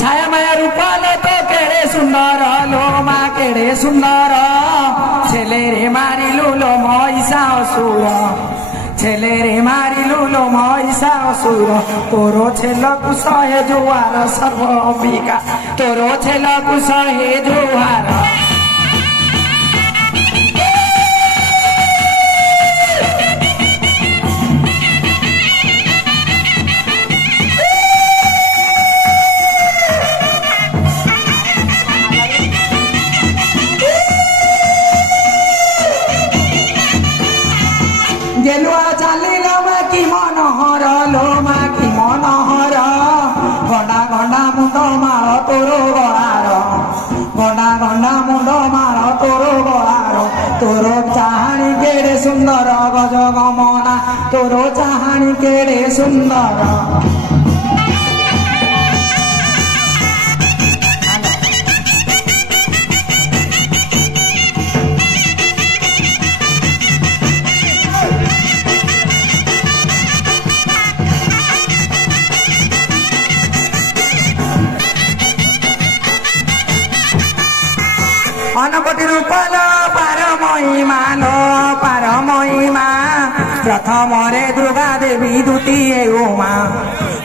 छाया माया रूपाल तो केड़े सुंदर लो माँ केड़े सुंदर छेले रे मारिलु लो महिषासुर छेले रे मारिलु लो महिषासुर तोरो छेलकु सहे जुहार सर्व अंबिका तोरो छेलकु सहे जुहार गेलुआ चालिल माँ की मनोहर लो माँ की मनोहर गंडा गंडा मुंड माल तोरो गଳାर गंडा गंडा मुंड माल तोरो गଳାर तोरो चाहाणी केड़े सुंदर गज गमना तोरो चाहाणी केड़े सुंदर अनपति रूपल पार महिमा प्रथम रे दुर्गा देवी द्वितीय उमा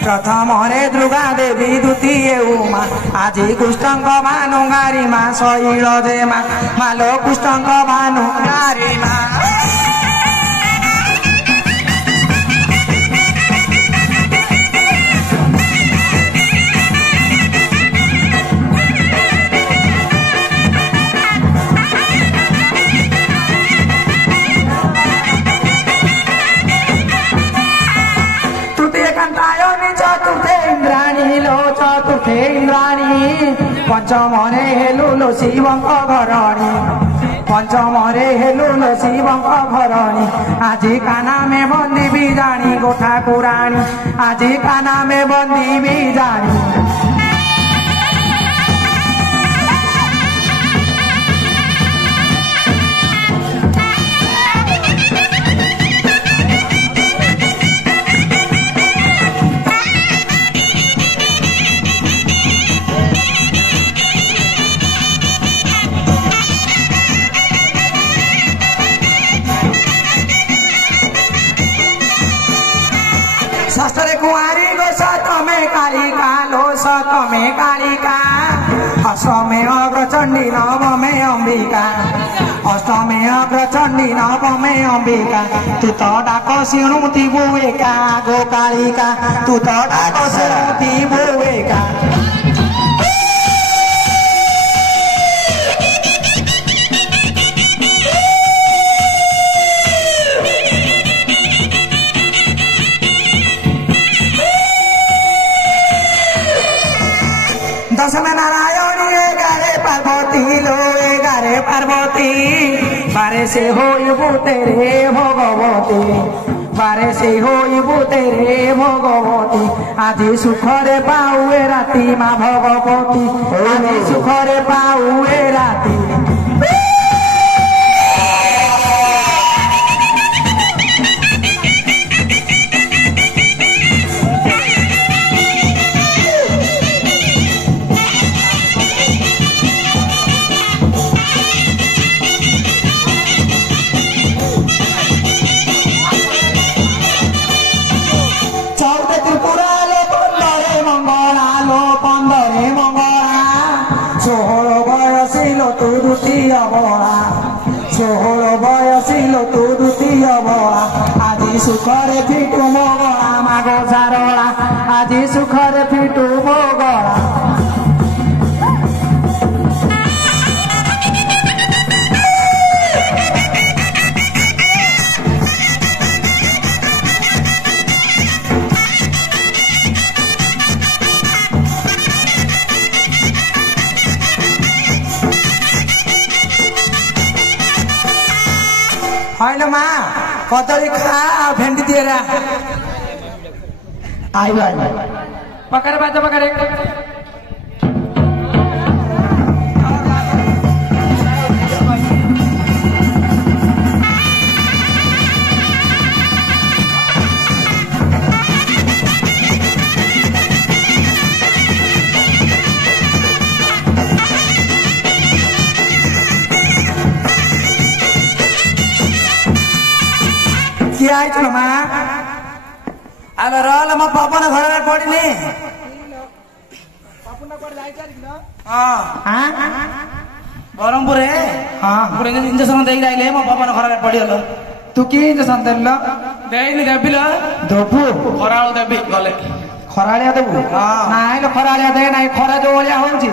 प्रथम रे दुर्गा देवी द्वितीय उमा आज कुष्टंग भानु गारी माँ शैल दे मालो कुष्टंग भानु गारी माँ चतुर्थे इंद्राणी पंचम रे हेलु लो शिवंक घरणी पंचम रे हेलु लो शिवंक घरणी आज काना में बंदी भी जानी गोठा कुरानी आज काना में बंदी भी जानी शास्त्र कुआरी गो सतमे कालिका लो सतमे कालिका अष्टमे अग्रचंडी नवमे अंबिका अष्टमे अग्रचंडी नवमे अंबिका तू तो डाक शुणुती बुएका गो कालिका तू तो डाक शुणुती बुएका दशम नारायणी एगारे पार्वती लो एगारे पार्वती बारे से होइबु तेरे भगवती बारे से होइबु तेरे भगवती आदि सुखरे पाउए राती माँ भगवती आदि सुखरे पाउए राती ষোহল বয়সিল তু দ্বিতীয় বড়া আজি সুখরে ফিটু মগড়া মাগ সারলা আজি সুখরে ফিটু মগড়া হইলো মা কদলি খা ভেন্ডি দিয়ে রা আইবা আইবা পকড় বাজা পকড়ে किए आइछ माँ अब रहल म पपन घर में पड़नी हाँ ब्रह्मपुर हाँ इंजेक्शन दे आइले मो पपन घर में पड़ी गलो तू कि इंजेक्शन देल देनी देबी लो देबू खराळ देबी गले खराळिया देबू नाइ लो खराळिया दे नाइ खरा जो ओलिया होउची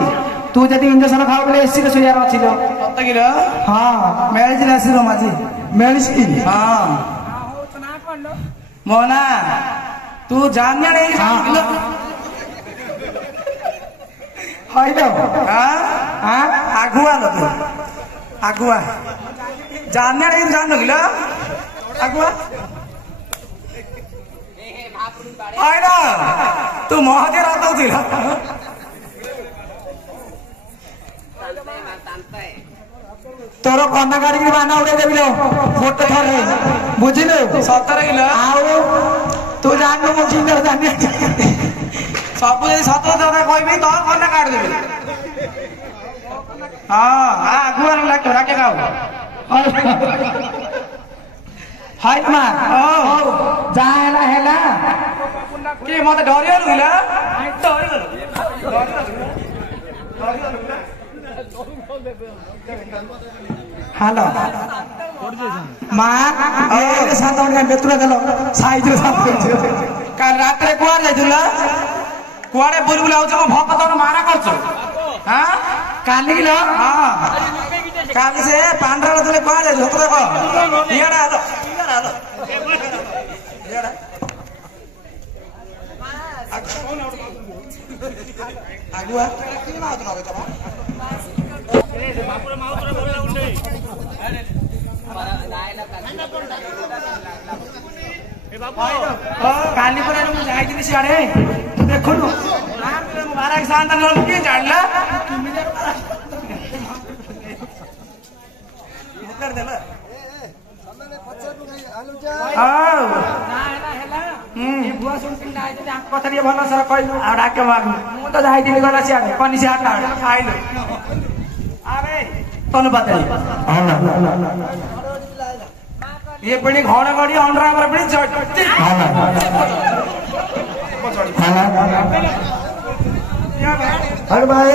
तू जदी इंजेक्शन खाऊ बोले एसी रे सुयार अछि लो सत किलो हां मेडिसिन आसी रो माजी मेडिसिन हां हो तो ना पड़लो मोना तू जानने नहीं किलो हाय दो हां हां आगुआ लो तू आगुआ जानने नहीं जान किलो आगुआ हाय ना तू महदे रातो दिला तोर कन्ना गाड़ी की बाना उड़े देबी लो फोटो थरे बुझिलो 17 किलो आउ तू जान मु किंदर जाने सब जे 17 दादा कहबी तो कन्ना काट देबी हां आगुआ न लाग राके गाओ हाय मां ओ जायला हेला के मते डरियो लुला हेलो मां ए सात में बेतुरा देलो साइज रे सात काल रात रे कुआर जाइतुला कुआरे बुलबुल आउछ को भक्त मारा करछ हां काली लो हां काली से पांडरा तुले कुआर जाइछ तो देखो इयाडा हालो इयाडा आगुआ के माउत न होय तमा बापुरे माउतरे बोला उठे ए बापू काली पर मु जाइदिनी सियाडे तू देखुनु मु बारा के शांत न के जाडला मुकर देला हां ना हेला ए बुआ सुन पिन आइते आ कथरी भलो सर कहलु आ डाके माग मु तो जाइदिनी गला सियाडे कनी से आटा खाइलो अरे तनु बतली ये पड़ी घोड़ा गाड़ी अंडरा पर पड़ी चढ़ती अरे भाई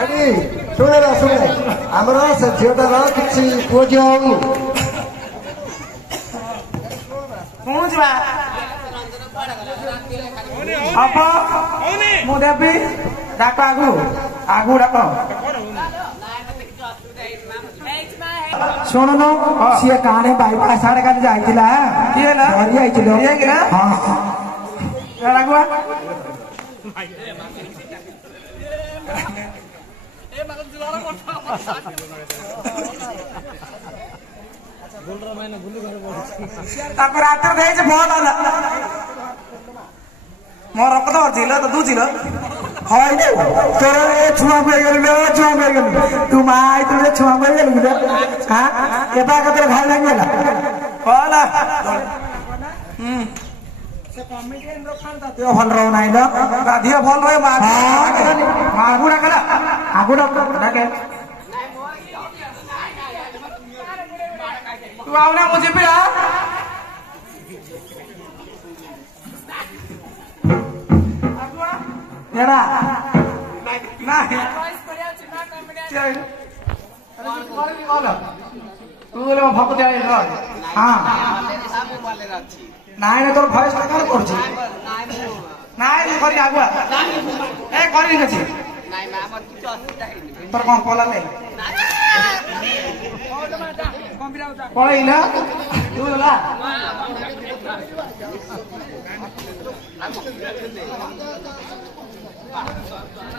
अरे शुणे शुणे आमर से झीटार कि पुओ झी हो पहुंचवा अब मु देवी डाक आगु आगु डाक शुणुनु सी काणे बाईपास आड़े काली जाइतिला डरी आइतिलो हां डाकुआ रात बहुत आला मो रक्त झिल तो दू झिल तोर छुआ छुआ तू माँ आई तुझे छुआ हाँ ए कतरे भाई लगे भल रहो ना राधिया भल रहे आगू डाकला आगू डाके तू आउना मुझे भी एड़ा ना तू बोले भक दे हां नाइ ने तोर भॉइस कान करछि नाइ करी आगुआ ए करी नछि नाइ मा हमर किछ असुविधा हेनि तोर कोन पला ले पळैला तू ला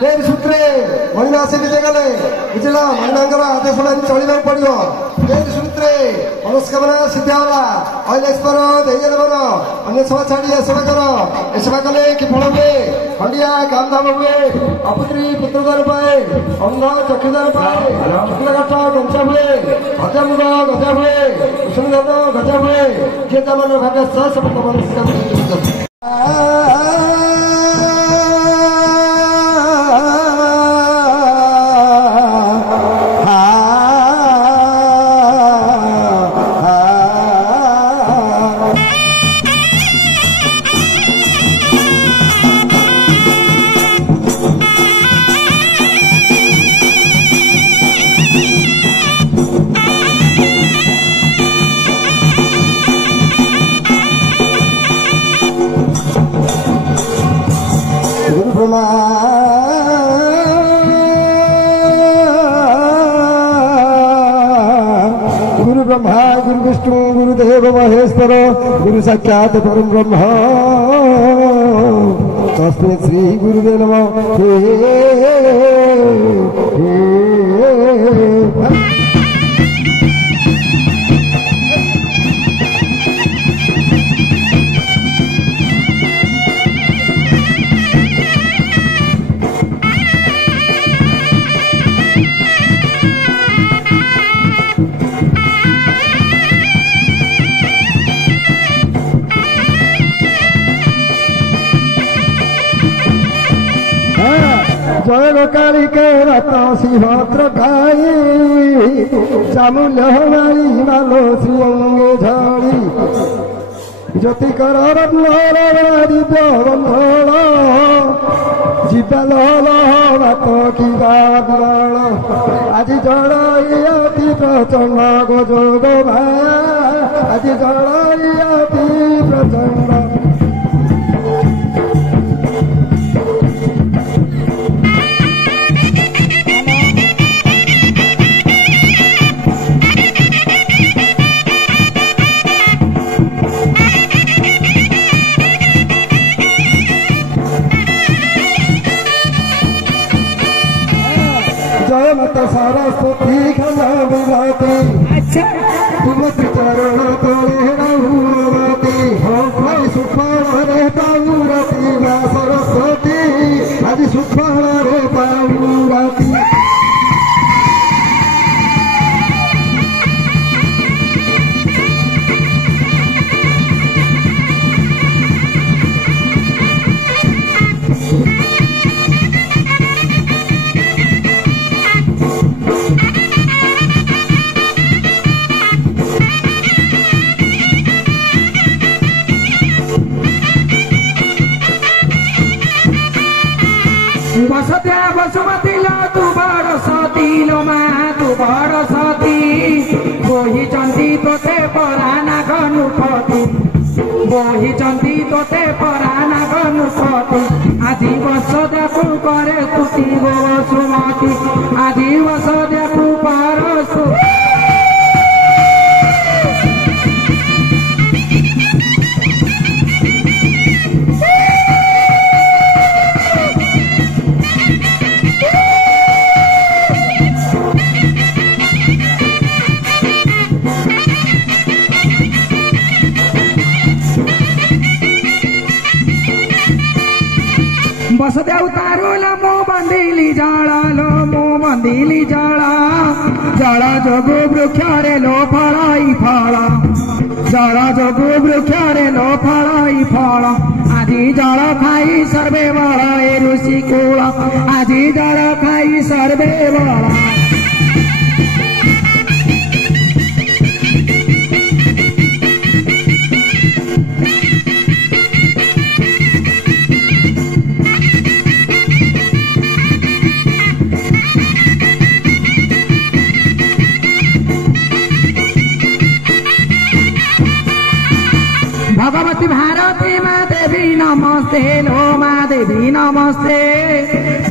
तेरी सूत्रे महिला आसी गले बुझला महिला आदेश चलना पड़ो तेरी सूत्रे मनस्कामना सिद्धिला अपर देवर अन्य सेवा छाड़ी सेवा कर सेवा कले कि फल हुए खंडिया काम धाम हुए अपुत्री पुत्रदार पाए अंध चक्षुदार पाए शुक्लकाठ गंचा हुए गजामुग गजा हुए कुसुम गजा हुए जे भाग्य सहसपत मनस्कामना साक्षात् परम ब्रह्म तस्मै श्री गुरुवे नमः। जय गोकालिके रत शिवत्र खाई चामुल्य हमारी मालो श्रीअंगे झाड़ी ज्योतिकर दिव्य बंधन जीवल बात कि बाल आज जड़ती प्रचंड गोजोग भाया आज जड़ती प्रचंड सरस्वती खना विभाती तुम चरण तले रघुवती हरि सुफल रे पाऊरती मां सरस्वती आज सुफल रे पाऊरती बसुमती लो तू बड़ सती लो माँ तू बड़ सती बोही चंदी तोते पराना गनुपति बोही चंदी तोते पराना गनुपति आदि बसुदेवु करे तुति गो सुमति आदि बसुदेवु परसु बसदेव तारुल मो बंदिली जला लो मो बंदिली जला जल जोगु वृक्षरे लो फलाई फल जल जोगु वृक्षरे लो फलाई फल आदि जल खाई सर्वे बल ए ऋषि कूल आदि जल खाई सर्वे बल भगवती भारती माँ देवी नमस्ते लो माँ देवी नमस्ते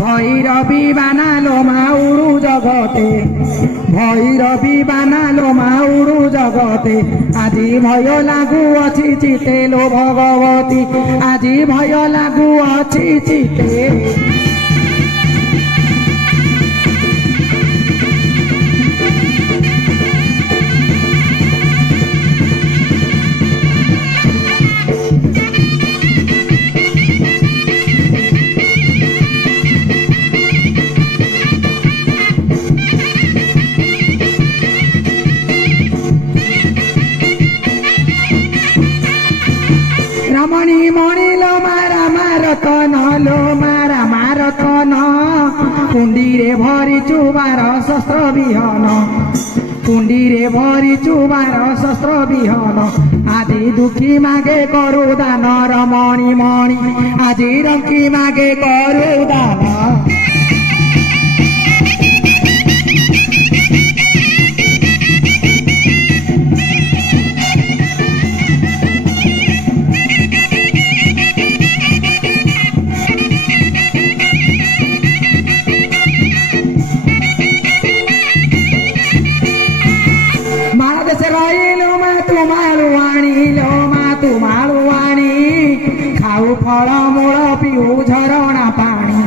भैरवी बाना लो माँ उड़ू जगते भैरवी बाना लो माँ उड़ू जगते आजी भय लागू अच्छी चिते लो भगवती आजी भय लागू अच्छी चिते रमणी मणि लो मारा मारतन लो मारा मारतन कुंडीरे भरी चुबार शस्त्र विहन कुंडीरे भरी चुबार शस्त्र विहन आदि दुखी मागे करू दान रमणी मणि आदि रंकी मागे करू दान ଫଳମୂଳ ପିଉ ଝରଣା ପାଣି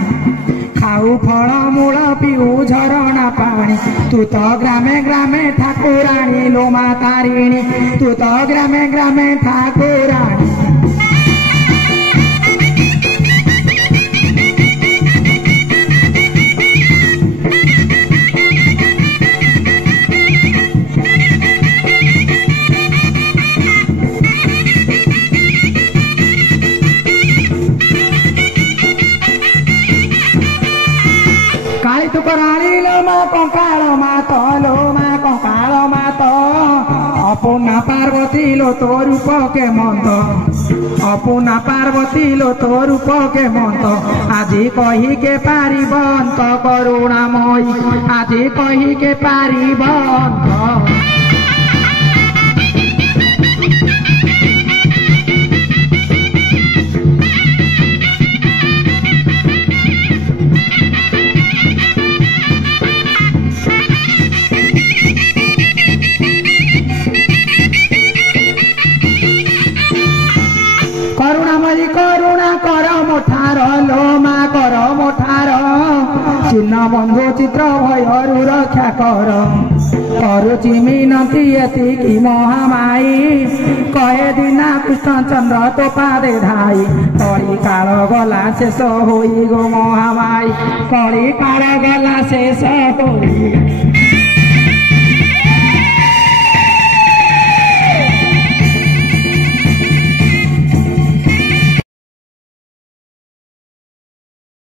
ଖାଉ ଫଳମୂଳ ପିଉ ଝରଣା ପାଣି ତୁ ତ ଗ୍ରାମେ ଗ୍ରାମେ ଠାକୁରାଣୀ ଲୋ ମା ତାରିଣୀ ତୁ ତ ଗ୍ରାମେ ଗ୍ରାମେ ଠାକୁରାଣୀ काली तू कराली लो मा कंकाल मात लो मा कंकाल मात अपुना पार्वती लो तो रूप के मंत अपुना पार्वती लो तो रूप के मंत आजी कही के पारिबंत करुणामयी आजी कही के पारिबंत करुणामयी करुणा कर मोठार लो मा कर मोठार चिन्ह बंधु चित्र भयरु रक्षा कर करुचि मिनती एतिकी महामाई कहे दिना कृष्ण चंद्र तो पादे धाई कली काल गला शेष होई गो महामाई कली काल गला शेष होई